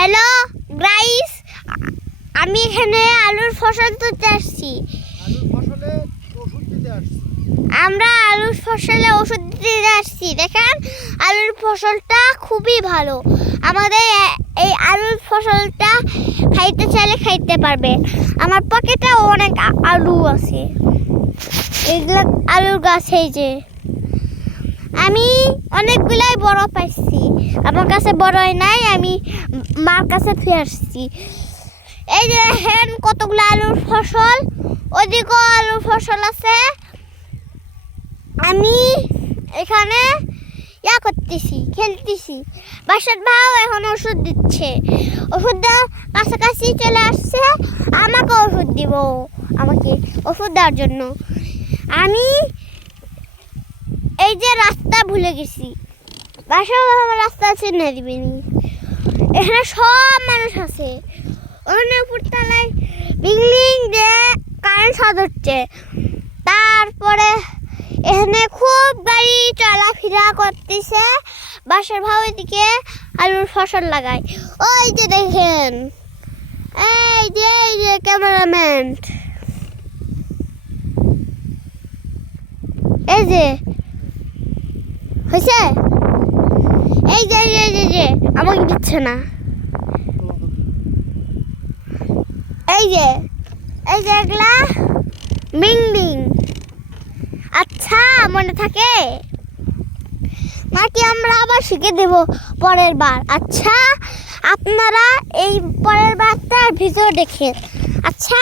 Hello guys, আমি এখানে আলুর ফসল তুলতে আসছি। আমরা আলুর ফসলে ওষুধ দিতে আসছি। দেখেন আলুর ফসলটা খুবই ভালো। আমাদের এই আলুর ফসলটা খাইতে চাইলে খাইতে পারবে। আমার পকেটে অনেক আলু আছে, এগুলো আলুর গাছ। এই যে আমি অনেকগুলাই বড় পাইছি, আমার কাছে বড় হয় নাই, আমি মার কাছে ফিরে আসছি। এই যে দেখেন কতগুলো আলুর ফসল, ওদিকেও আলুর ফসল আছে। আমি এখানে করতেছি, খেলতেছি। বাসার ভাও এখন ওষুধ দিচ্ছে, ওষুধটা কাছাকাছি চলে আসছে। আমাকে ওষুধ দিব, আমাকে ওষুধ দেওয়ার জন্য। আমি এই যে রাস্তা ভুলে গেছি, বাসার রাস্তা চিনে দিবেনি। এখানে সব মানুষ আছে, ওখানে উপরতলায় বিল্ডিং দিয়ে কারেন্ট শর্ট হচ্ছে। তারপরে এখানে খুব গাড়ি চলাফেরা করতেছে। বাসার ভাও এদিকে আলুর ফসল লাগায়। ওই যে দেখেন, এই যে ক্যামেরাম্যান, এই যে হয়েছে, এই যে আমাকে দিচ্ছে না। এই যে এগুলা বিল্ডিং। আচ্ছা, মনে থাকে নাকি আমরা আবার শিখে দেব পরের বার? আচ্ছা, আপনারা এই পরের বারটার ভিডিও দেখেন। আচ্ছা।